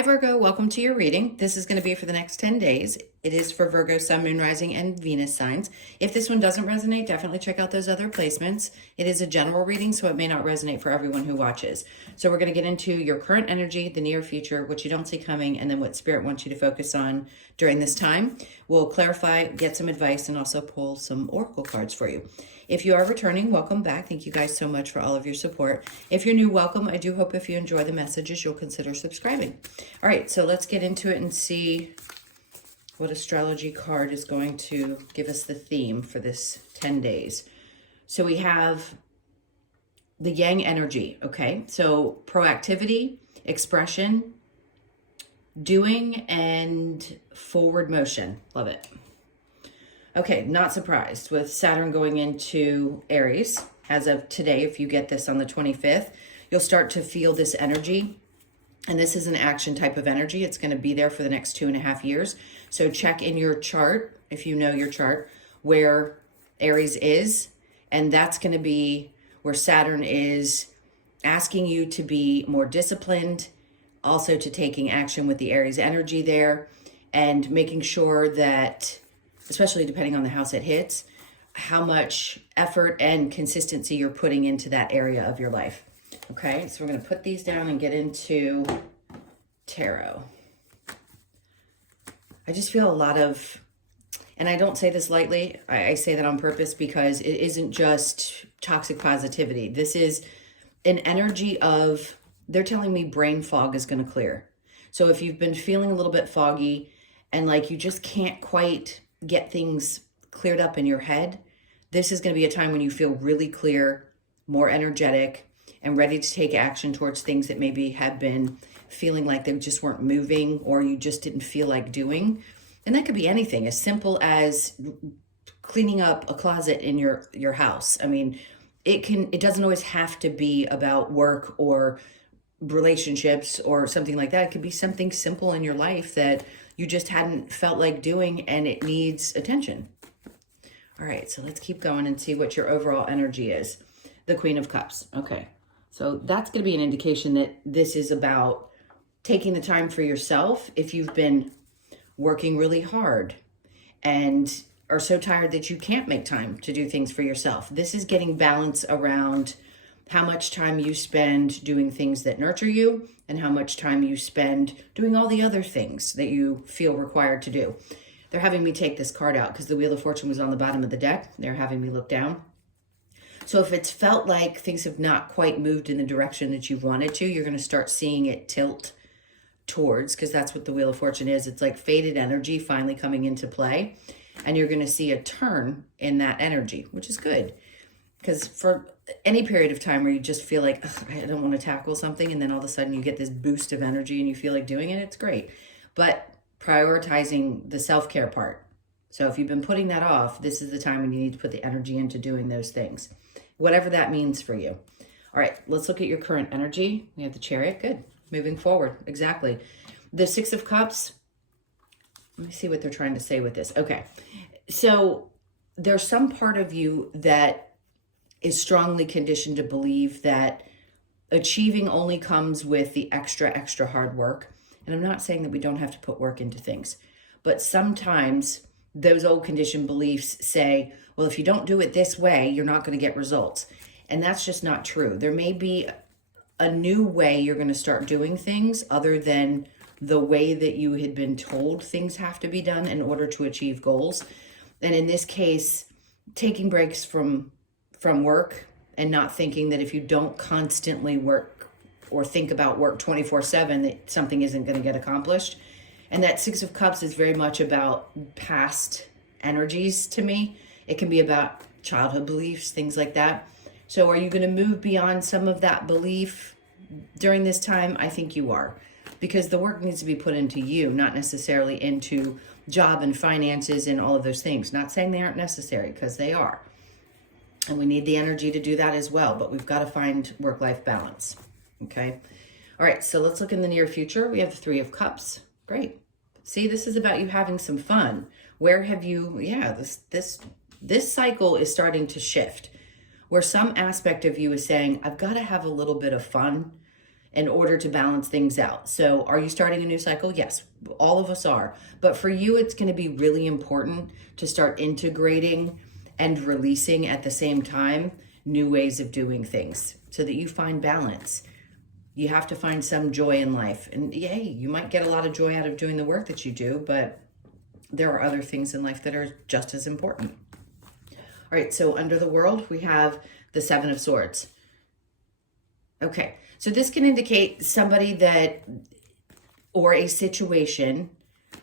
Hi Virgo, welcome to your reading. This is going to be for the next 10 days. It is for Virgo, Sun, Moon, Rising, and Venus signs. If this one doesn't resonate, definitely check out those other placements. It is a general reading, so it may not resonate for everyone who watches. So we're going to get into your current energy, the near future, what you don't see coming, and then what Spirit wants you to focus on during this time. We'll clarify, get some advice, and also pull some oracle cards for you. If you are returning, welcome back. Thank you guys so much for all of your support. If you're new, welcome. I do hope if you enjoy the messages, you'll consider subscribing. All right, so let's get into it and see what astrology card is going to give us the theme for this 10 days. So we have the yang energy, okay? So proactivity, expression, doing, and forward motion. Love it. Okay, not surprised with Saturn going into Aries. As of today, if you get this on the 25th, you'll start to feel this energy. And this is an action type of energy. It's going to be there for the next 2.5 years. So check in your chart, if you know your chart, where Aries is. And that's going to be where Saturn is asking you to be more disciplined, also to taking action with the Aries energy there, and making sure that, especially depending on the house it hits, how much effort and consistency you're putting into that area of your life. Okay, so we're going to put these down and get into tarot. I just feel a lot of, and I don't say this lightly, I say that on purpose because it isn't just toxic positivity. This is an energy of, they're telling me brain fog is going to clear. So if you've been feeling a little bit foggy and like you just can't quite get things cleared up in your head, this is going to be a time when you feel really clear, more energetic, and ready to take action towards things that maybe have been feeling like they just weren't moving or you just didn't feel like doing. And that could be anything as simple as cleaning up a closet in your house. I mean, it doesn't always have to be about work or relationships or something like that. It could be something simple in your life that you just hadn't felt like doing and it needs attention. All right, so let's keep going and see what your overall energy is. The Queen of Cups. Okay, so that's going to be an indication that this is about taking the time for yourself. If you've been working really hard and are so tired that you can't make time to do things for yourself, this is getting balance around how much time you spend doing things that nurture you and how much time you spend doing all the other things that you feel required to do. They're having me take this card out because the Wheel of Fortune was on the bottom of the deck. They're having me look down. So if it's felt like things have not quite moved in the direction that you wanted to, you're going to start seeing it tilt towards, because that's what the Wheel of Fortune is. It's like faded energy finally coming into play. And you're going to see a turn in that energy, which is good. Because for any period of time where you just feel like, I don't want to tackle something, and then all of a sudden you get this boost of energy and you feel like doing it, it's great. But prioritizing the self-care part. So if you've been putting that off, this is the time when you need to put the energy into doing those things, whatever that means for you. All right, let's look at your current energy. We have the Chariot. Good. Moving forward. Exactly. The Six of Cups. Let me see what they're trying to say with this. Okay. So there's some part of you that is strongly conditioned to believe that achieving only comes with the extra hard work. And I'm not saying that we don't have to put work into things, but sometimes those old conditioned beliefs say, well, if you don't do it this way, you're not going to get results. And that's just not true. There may be a new way you're going to start doing things other than the way that you had been told things have to be done in order to achieve goals. And in this case, taking breaks from work and not thinking that if you don't constantly work or think about work 24/7, that something isn't going to get accomplished. And that Six of Cups is very much about past energies to me. It can be about childhood beliefs, things like that. So are you going to move beyond some of that belief during this time? I think you are, because the work needs to be put into you, not necessarily into job and finances and all of those things. Not saying they aren't necessary, because they are. And we need the energy to do that as well, but we've got to find work-life balance. Okay. All right. So let's look in the near future. We have the Three of Cups. Great. See, this is about you having some fun. Where have you, this cycle is starting to shift where some aspect of you is saying, I've got to have a little bit of fun in order to balance things out. So are you starting a new cycle? Yes, all of us are. But for you, it's going to be really important to start integrating and releasing at the same time new ways of doing things so that you find balance. You have to find some joy in life. And yay, you might get a lot of joy out of doing the work that you do, but there are other things in life that are just as important. All right, so under the world, we have the Seven of Swords. Okay, so this can indicate somebody that, or a situation,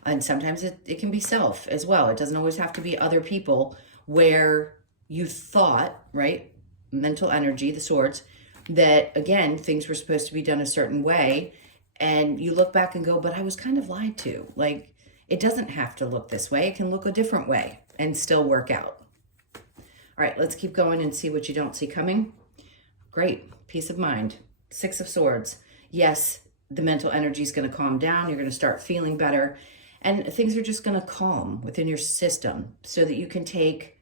and sometimes it can be self as well. It doesn't always have to be other people, where you thought, right, mental energy, the swords, that again, things were supposed to be done a certain way. And you look back and go, but I was kind of lied to. Like, it doesn't have to look this way. It can look a different way and still work out. All right, let's keep going and see what you don't see coming. Great, peace of mind. Six of Swords. Yes, the mental energy is going to calm down. You're going to start feeling better. And things are just going to calm within your system so that you can take,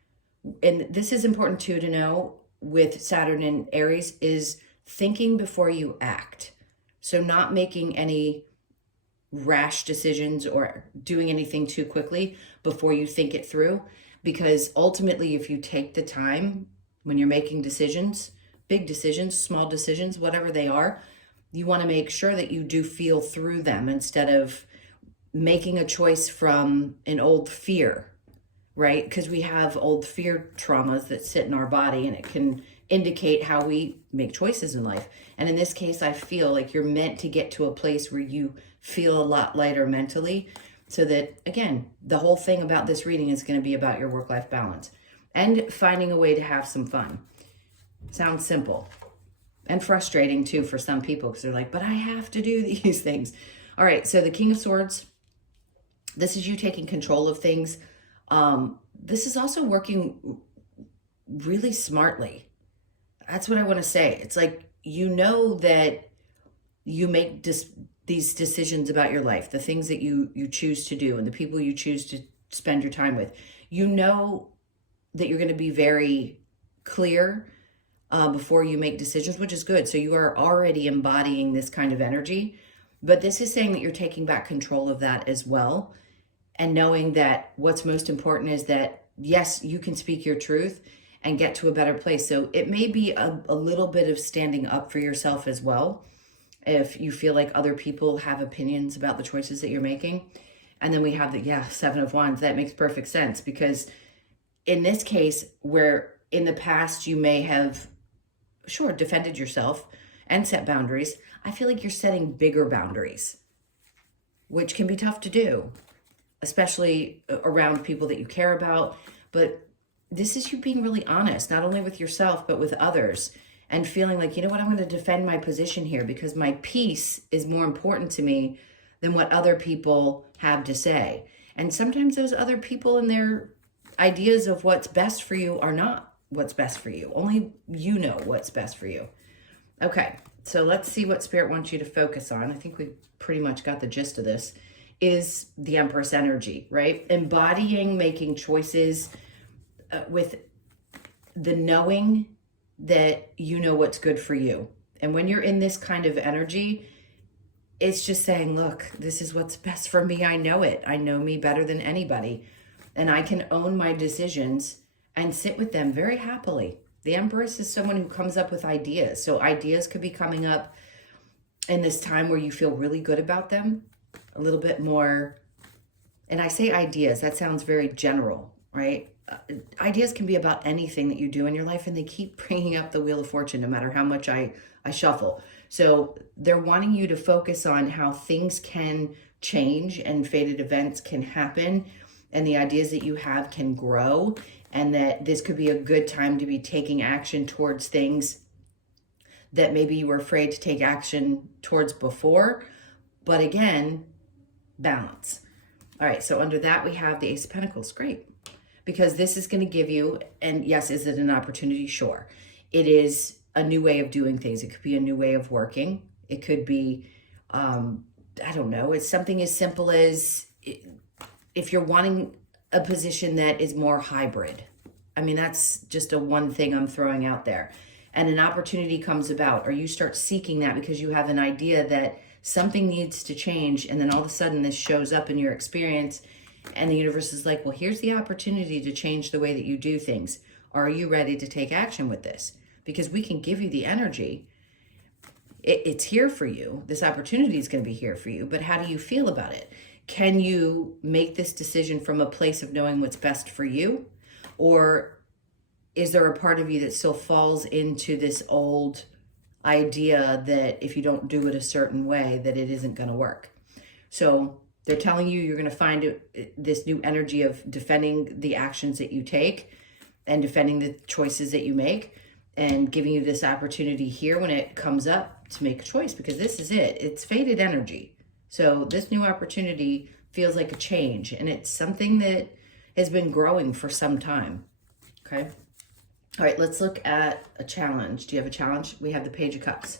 and this is important too to know with Saturn in Aries, is thinking before you act. So not making any rash decisions or doing anything too quickly before you think it through. Because ultimately, if you take the time when you're making decisions, big decisions, small decisions, whatever they are, you want to make sure that you do feel through them instead of making a choice from an old fear, right? Because we have old fear traumas that sit in our body, and it can indicate how we make choices in life. And in this case, I feel like you're meant to get to a place where you feel a lot lighter mentally, so that, again, the whole thing about this reading is going to be about your work-life balance and finding a way to have some fun. Sounds simple and frustrating too for some people, because they're like, but I have to do these things. All right, so the King of Swords, this is you taking control of things. This is also working really smartly. That's what I want to say. It's like, you know that you make these decisions about your life, the things that you choose to do and the people you choose to spend your time with. You know that you're going to be very clear before you make decisions, which is good. So you are already embodying this kind of energy. But this is saying that you're taking back control of that as well. And knowing that what's most important is that, yes, you can speak your truth and get to a better place. So it may be a little bit of standing up for yourself as well, if you feel like other people have opinions about the choices that you're making. And then we have the, Seven of Wands. That makes perfect sense, because in this case, where in the past you may have, sure, defended yourself and set boundaries, I feel like you're setting bigger boundaries, which can be tough to do, especially around people that you care about. But this is you being really honest, not only with yourself, but with others, and feeling like, you know what, I'm going to defend my position here because my peace is more important to me than what other people have to say. And sometimes those other people and their ideas of what's best for you are not what's best for you. Only you know what's best for you. Okay, so let's see what Spirit wants you to focus on. I think we pretty much got the gist of this. Is the Empress energy, right? Embodying making choices with the knowing that you know what's good for you. And when you're in this kind of energy, it's just saying, look, this is what's best for me. I know it. I know me better than anybody. And I can own my decisions and sit with them very happily. The Empress is someone who comes up with ideas. So ideas could be coming up in this time where you feel really good about them, a little bit more. And I say ideas, that sounds very general, right? Ideas can be about anything that you do in your life, and they keep bringing up the Wheel of Fortune no matter how much I shuffle. So they're wanting you to focus on how things can change and fated events can happen, and the ideas that you have can grow, and that this could be a good time to be taking action towards things that maybe you were afraid to take action towards before. But again, balance. All right, so under that we have the Ace of Pentacles. Great. Because this is going to give you, and yes, is it an opportunity? Sure. It is a new way of doing things. It could be a new way of working. It could be, I don't know, it's something as simple as if you're wanting a position that is more hybrid. I mean, that's just a one thing I'm throwing out there. and an opportunity comes about, or you start seeking that because you have an idea that something needs to change, and then all of a sudden this shows up in your experience, and the universe is like, well, here's the opportunity to change the way that you do things. Are you ready to take action with this? Because we can give you the energy. It's here for you. This opportunity is going to be here for you, but how do you feel about it? Can you make this decision from a place of knowing what's best for you? Or is there a part of you that still falls into this old idea that if you don't do it a certain way, that it isn't going to work? So they're telling you you're going to find this new energy of defending the actions that you take and defending the choices that you make, and giving you this opportunity here when it comes up to make a choice, because this is it. It's fated energy. So this new opportunity feels like a change, and it's something that has been growing for some time. Okay. All right, let's look at a challenge. Do you have a challenge? We have the Page of Cups.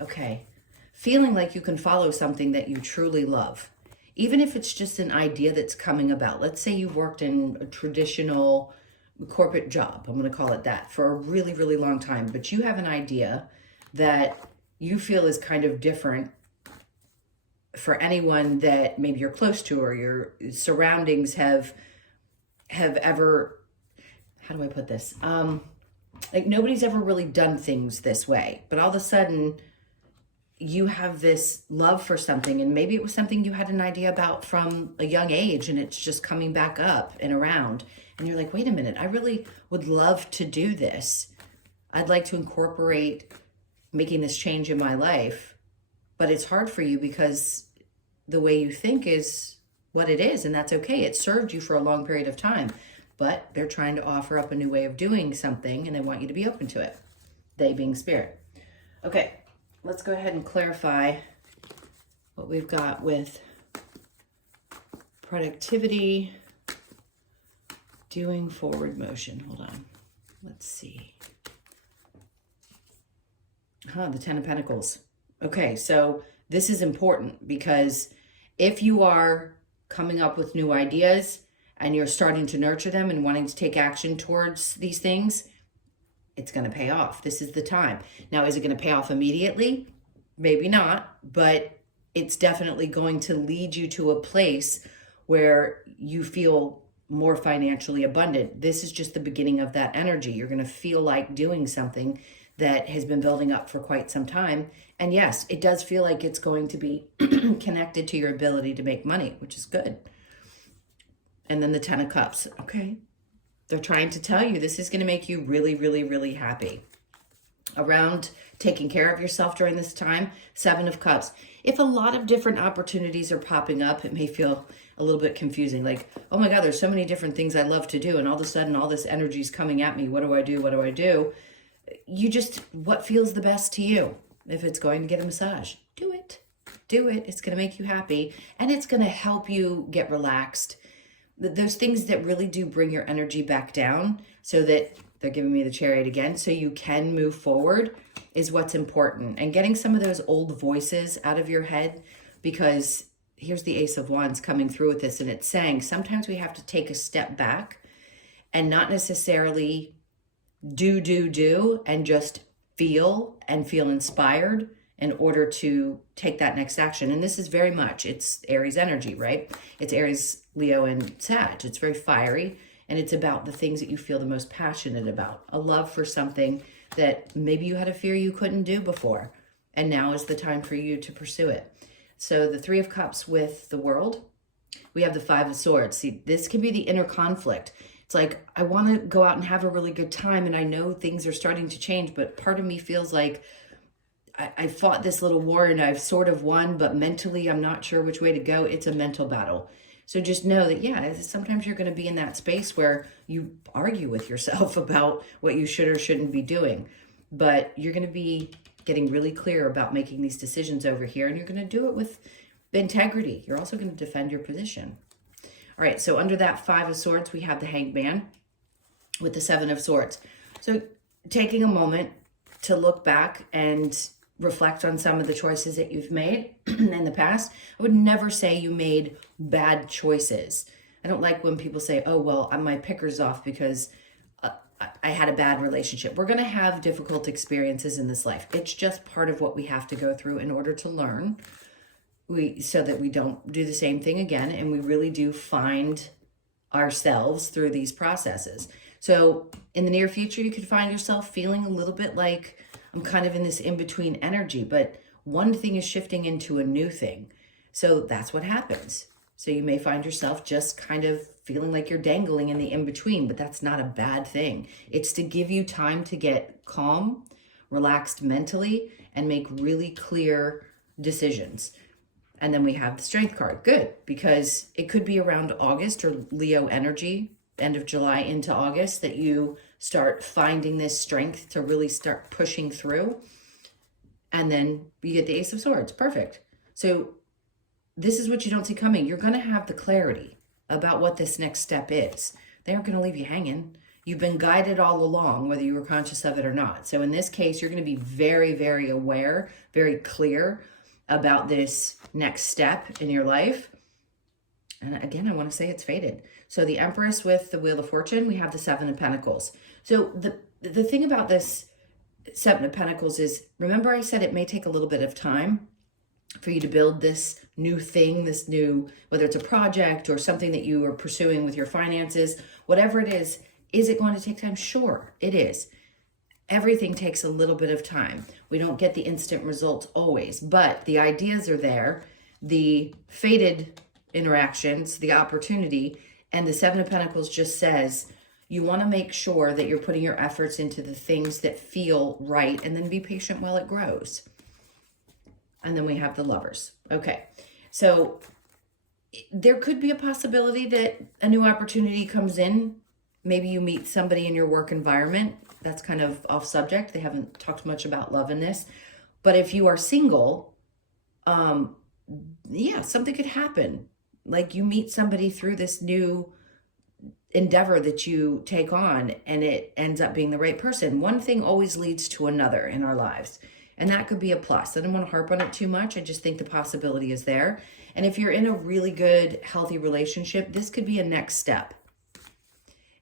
Okay. Feeling like you can follow something that you truly love, even if it's just an idea that's coming about. Let's say you've worked in a traditional corporate job, I'm going to call it that, for a really, really long time, but you have an idea that you feel is kind of different for anyone that maybe you're close to, or your surroundings have ever, how do I put this? Like nobody's ever really done things this way, but all of a sudden you have this love for something, and maybe it was something you had an idea about from a young age, and it's just coming back up and around. And you're like, wait a minute, I really would love to do this. I'd like to incorporate making this change in my life, but it's hard for you because the way you think is what it is, and that's okay. It served you for a long period of time, but they're trying to offer up a new way of doing something, and they want you to be open to it. They being spirit. Okay, let's go ahead and clarify what we've got with productivity, doing forward motion. Hold on. Let's see. The 10 of Pentacles. Okay, so this is important, because if you are coming up with new ideas and you're starting to nurture them and wanting to take action towards these things, it's going to pay off. This is the time. Now, is it going to pay off immediately? Maybe not, but it's definitely going to lead you to a place where you feel more financially abundant. This is just the beginning of that energy. You're going to feel like doing something that has been building up for quite some time. And yes, it does feel like it's going to be connected to your ability to make money, which is good. And then the 10 of Cups. Okay. They're trying to tell you this is going to make you really, really, really happy. Around taking care of yourself during this time, 7 of Cups. If a lot of different opportunities are popping up, it may feel a little bit confusing. Like, oh my God, there's so many different things I love to do, and all of a sudden all this energy is coming at me. What do I do? What do I do? You just, what feels the best to you? If it's going to get a massage, do it. Do it. It's going to make you happy, and it's going to help you get relaxed. Those things that really do bring your energy back down, so that they're giving me the Chariot again, so you can move forward, is what's important. And getting some of those old voices out of your head, because here's the Ace of Wands coming through with this, and it's saying sometimes we have to take a step back and not necessarily do and just feel inspired in order to take that next action. And this is very much, it's Aries energy, right? It's Aries, Leo, and Sag. It's very fiery, and it's about the things that you feel the most passionate about. A love for something that maybe you had a fear you couldn't do before, and now is the time for you to pursue it. So the 3 of Cups with the World. We have the 5 of Swords. See, this can be the inner conflict. It's like, I want to go out and have a really good time, and I know things are starting to change, but part of me feels like I fought this little war and I've sort of won, but mentally I'm not sure which way to go. It's a mental battle. So just know that, yeah, sometimes you're going to be in that space where you argue with yourself about what you should or shouldn't be doing. But you're going to be getting really clear about making these decisions over here, and you're going to do it with integrity. You're also going to defend your position. All right, so under that 5 of Swords, we have the Hanged Man with the 7 of Swords. So taking a moment to look back and reflect on some of the choices that you've made in the past. I would never say you made bad choices. I don't like when people say, oh, well, my picker's off because I had a bad relationship. We're going to have difficult experiences in this life. It's just part of what we have to go through in order to learn. So that we don't do the same thing again, and we really do find ourselves through these processes. So in the near future, you could find yourself feeling a little bit like I'm kind of in this in-between energy, but one thing is shifting into a new thing. So that's what happens. So you may find yourself just kind of feeling like you're dangling in the in-between, but that's not a bad thing. It's to give you time to get calm, relaxed mentally, and make really clear decisions. And then we have the Strength card. Good, because it could be around August or Leo energy, end of July into August, that you start finding this strength to really start pushing through. And then you get the Ace of Swords. Perfect. So this is what you don't see coming. You're going to have the clarity about what this next step is. They aren't going to leave you hanging. You've been guided all along, whether you were conscious of it or not. So in this case, you're going to be very, very aware, very clear about this next step in your life. And again, I want to say it's fated. So the Empress with the Wheel of Fortune, we have the Seven of Pentacles. So the thing about this Seven of Pentacles is, remember I said it may take a little bit of time for you to build this new thing, this new, whether it's a project or something that you are pursuing with your finances, whatever it is it going to take time? Sure, it is. Everything takes a little bit of time. We don't get the instant results always, but the ideas are there, the fated interactions, the opportunity, and the Seven of Pentacles just says you want to make sure that you're putting your efforts into the things that feel right, and then be patient while it grows. And then we have the Lovers. Okay, so there could be a possibility that a new opportunity comes in. Maybe you meet somebody in your work environment. That's kind of off subject. They haven't talked much about love in this. But if you are single, yeah, something could happen. Like you meet somebody through this new endeavor that you take on, and it ends up being the right person. One thing always leads to another in our lives, and that could be a plus. I don't want to harp on it too much. I just think the possibility is there. And if you're in a really good, healthy relationship, this could be a next step.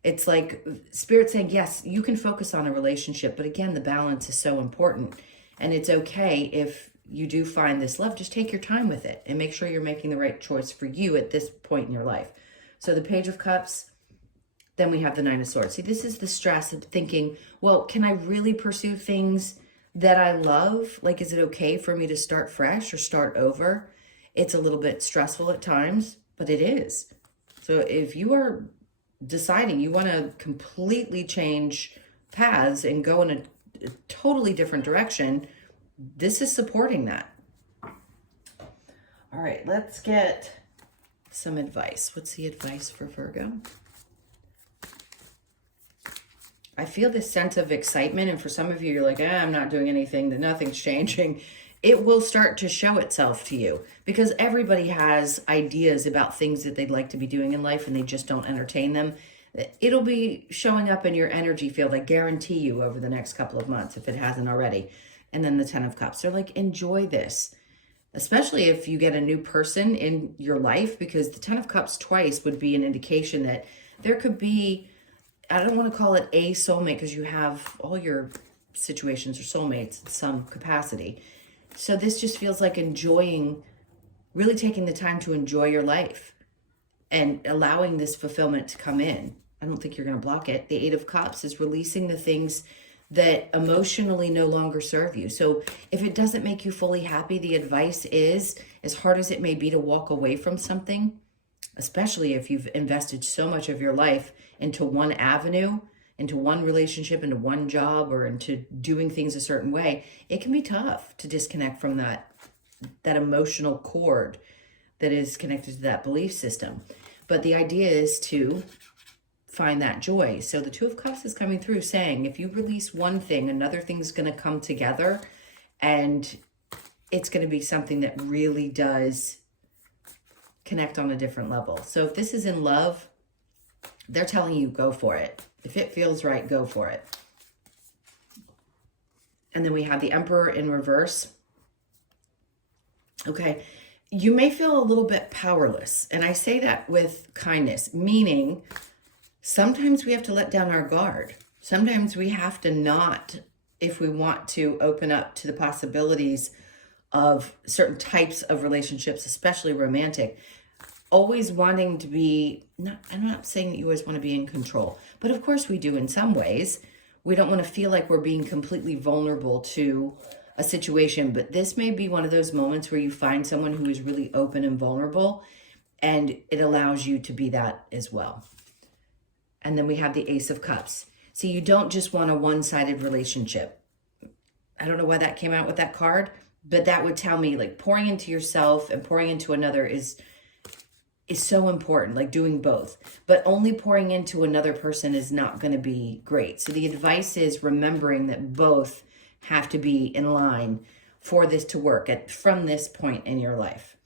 It's like Spirit saying, yes, you can focus on a relationship, but again, the balance is so important. And it's okay if you do find this love, just take your time with it and make sure you're making the right choice for you at this point in your life. So the Page of Cups, then we have the Nine of Swords. See, this is the stress of thinking, well, can I really pursue things that I love? Like, is it okay for me to start fresh or start over? It's a little bit stressful at times, but it is. So if you are deciding you want to completely change paths and go in a totally different direction, this is supporting that. All right, let's get some advice. What's the advice for Virgo? I feel this sense of excitement, and for some of you, you're like, I'm not doing anything, nothing's changing. It will start to show itself to you, because everybody has ideas about things that they'd like to be doing in life and they just don't entertain them. It'll be showing up in your energy field, I guarantee you, over the next couple of months, if it hasn't already. And then the Ten of Cups. They're like, enjoy this, especially if you get a new person in your life, because the Ten of Cups twice would be an indication that there could be, I don't want to call it a soulmate, because you have all your situations are soulmates in some capacity. So this just feels like enjoying, really taking the time to enjoy your life and allowing this fulfillment to come in. I don't think you're going to block it. The Eight of Cups is releasing the things that emotionally no longer serve you. So if it doesn't make you fully happy, the advice is, as hard as it may be to walk away from something, especially if you've invested so much of your life into one avenue, into one relationship, into one job, or into doing things a certain way, it can be tough to disconnect from that emotional cord that is connected to that belief system. But the idea is to find that joy. So the Two of Cups is coming through saying, if you release one thing, another thing's going to come together, and it's going to be something that really does connect on a different level. So if this is in love, they're telling you, go for it. If it feels right, go for it. And then we have the Emperor in reverse. Okay, you may feel a little bit powerless. And I say that with kindness, meaning sometimes we have to let down our guard. Sometimes we have to not, if we want to open up to the possibilities of certain types of relationships, especially romantic, always wanting to be, not, I'm not saying that you always want to be in control, but of course we do in some ways. We don't want to feel like we're being completely vulnerable to a situation, but this may be one of those moments where you find someone who is really open and vulnerable, and it allows you to be that as well. And then we have the Ace of Cups. So you don't just want a one-sided relationship. I don't know why that came out with that card, but that would tell me like pouring into yourself and pouring into another is so important, like doing both. But only pouring into another person is not going to be great. So the advice is remembering that both have to be in line for this to work from this point in your life.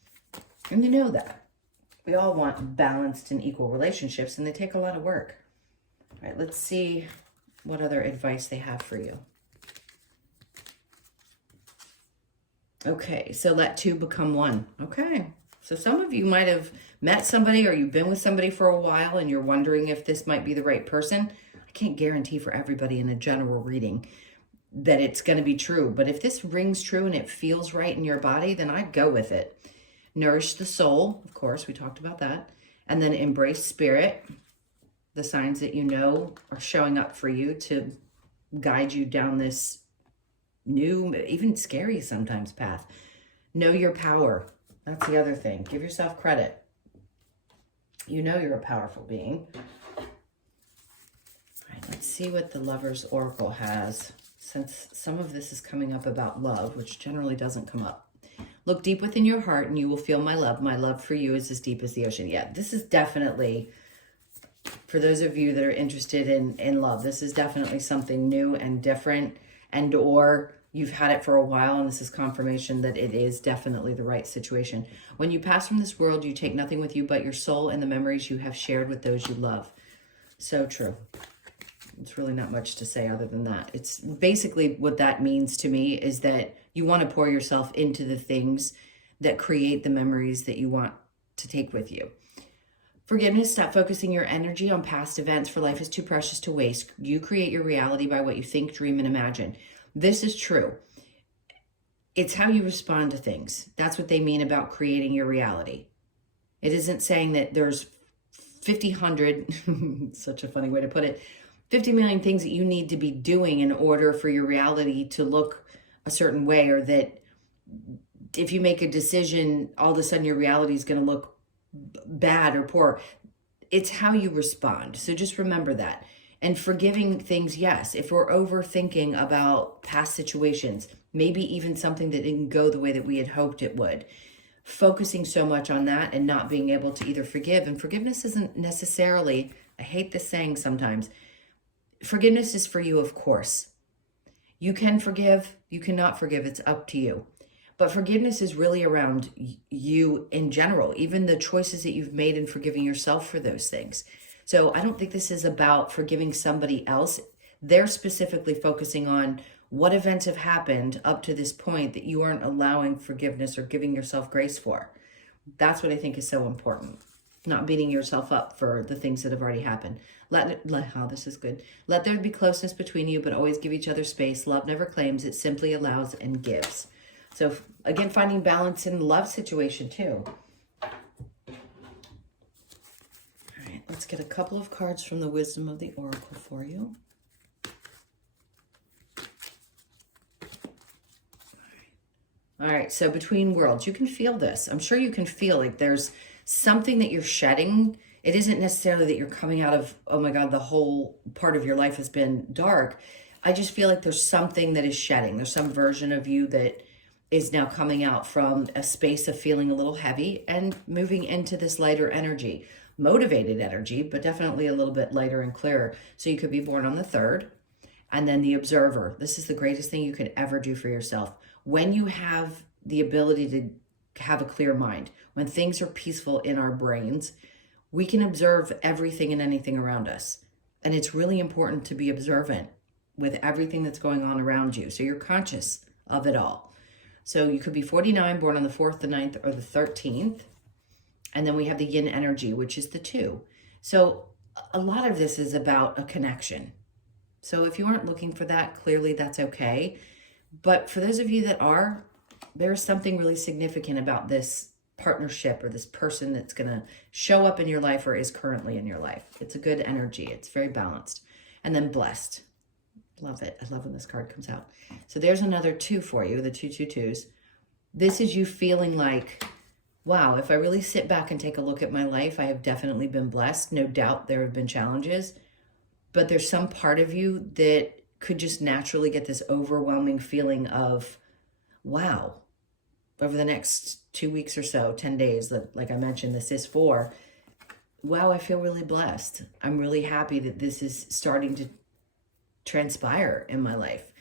And you know that. We all want balanced and equal relationships, and they take a lot of work. All right, let's see what other advice they have for you. Okay, so let two become one. Okay, so some of you might have met somebody or you've been with somebody for a while and you're wondering if this might be the right person. I can't guarantee for everybody in a general reading that it's going to be true, but if this rings true and it feels right in your body, then I'd go with it. Nourish the soul, of course, we talked about that. And then embrace spirit, the signs that you know are showing up for you to guide you down this new, even scary sometimes, path. Know your power. That's the other thing. Give yourself credit. You know you're a powerful being. All right, let's see what the Lover's Oracle has, since some of this is coming up about love, which generally doesn't come up. Look deep within your heart and you will feel my love. My love for you is as deep as the ocean. Yeah, this is definitely, for those of you that are interested in love, this is definitely something new and different, and or you've had it for a while and this is confirmation that it is definitely the right situation. When you pass from this world, you take nothing with you but your soul and the memories you have shared with those you love. So true. It's really not much to say other than that. It's basically what that means to me is that you want to pour yourself into the things that create the memories that you want to take with you. Forgiveness, stop focusing your energy on past events, for life is too precious to waste. You create your reality by what you think, dream, and imagine. This is true. It's how you respond to things. That's what they mean about creating your reality. It isn't saying that there's 50, 100, such a funny way to put it, 50 million things that you need to be doing in order for your reality to look a certain way, or that if you make a decision, all of a sudden your reality is going to look bad or poor. It's how you respond. So just remember that. And forgiving things, yes. If we're overthinking about past situations, maybe even something that didn't go the way that we had hoped it would, focusing so much on that and not being able to either forgive. And forgiveness isn't necessarily, I hate this saying sometimes, forgiveness is for you, of course. You can forgive, you cannot forgive, it's up to you. But forgiveness is really around you in general, even the choices that you've made in forgiving yourself for those things. So I don't think this is about forgiving somebody else. They're specifically focusing on what events have happened up to this point that you aren't allowing forgiveness or giving yourself grace for. That's what I think is so important. Not beating yourself up for the things that have already happened. This is good. Let there be closeness between you, but always give each other space. Love never claims, it simply allows and gives. So again, finding balance in the love situation too. All right, let's get a couple of cards from the Wisdom of the Oracle for you. All right, so between worlds, you can feel this. I'm sure you can feel like there's something that you're shedding. It isn't necessarily that you're coming out of, oh my God, the whole part of your life has been dark. I just feel like there's something that is shedding. There's some version of you that is now coming out from a space of feeling a little heavy and moving into this lighter energy, motivated energy, but definitely a little bit lighter and clearer. So you could be born on the 3rd. And then the Observer. This is the greatest thing you could ever do for yourself. When you have the ability to have a clear mind, when things are peaceful in our brains, we can observe everything and anything around us. And it's really important to be observant with everything that's going on around you. So you're conscious of it all. So you could be 49, born on the 4th, the 9th, or the 13th. And then we have the yin energy, which is the 2. So a lot of this is about a connection. So if you aren't looking for that, clearly that's okay. But for those of you that are, there's something really significant about this partnership or this person that's going to show up in your life or is currently in your life. It's a good energy. It's very balanced. And then blessed. Love it. I love when this card comes out. So there's another 2 for you, the 222s. This is you feeling like, wow, if I really sit back and take a look at my life, I have definitely been blessed. No doubt there have been challenges, but there's some part of you that could just naturally get this overwhelming feeling of, wow, over the next 2 weeks or so, 10 days, that, like I mentioned, this is for, wow, I feel really blessed. I'm really happy that this is starting to transpire in my life.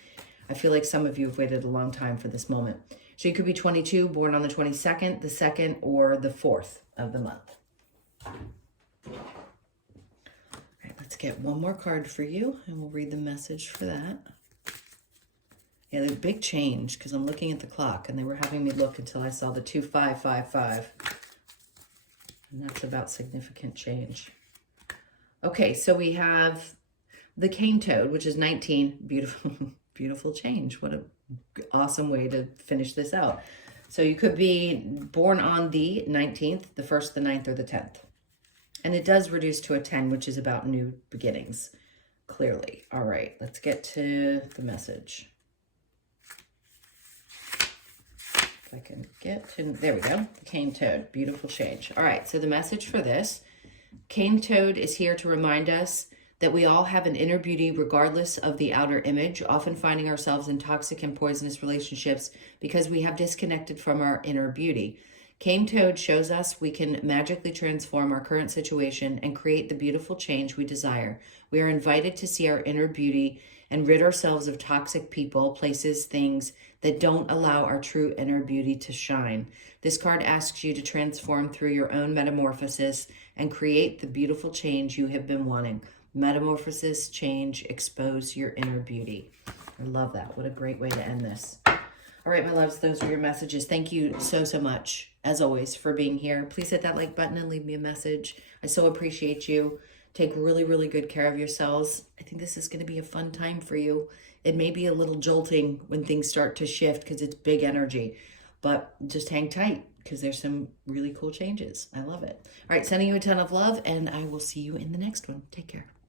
I feel like some of you have waited a long time for this moment. So you could be 22, born on the 22nd, the 2nd, or the 4th of the month. All right, let's get one more card for you, and we'll read the message for that. Yeah, there's a big change because I'm looking at the clock, and they were having me look until I saw the 2555. And that's about significant change. Okay, so we have the cane toad, which is 19. Beautiful, beautiful change. What an awesome way to finish this out. So you could be born on the 19th, the 1st, the 9th, or the 10th. And it does reduce to a 10, which is about new beginnings, clearly. All right, let's get to the message. If I can get to, there we go, the cane toad, beautiful change. All right, so the message for this, cane toad is here to remind us that we all have an inner beauty regardless of the outer image, often finding ourselves in toxic and poisonous relationships because we have disconnected from our inner beauty. Cane toad shows us we can magically transform our current situation and create the beautiful change we desire. We are invited to see our inner beauty and rid ourselves of toxic people, places, things that don't allow our true inner beauty to shine. This card asks you to transform through your own metamorphosis and create the beautiful change you have been wanting. Metamorphosis, change, expose your inner beauty. I love that. What a great way to end this. All right, my loves, those are your messages. Thank you so, so much, as always, for being here. Please hit that like button and leave me a message. I so appreciate you. Take really, really good care of yourselves. I think this is going to be a fun time for you. It may be a little jolting when things start to shift because it's big energy, but just hang tight because there's some really cool changes. I love it. All right, sending you a ton of love, and I will see you in the next one. Take care.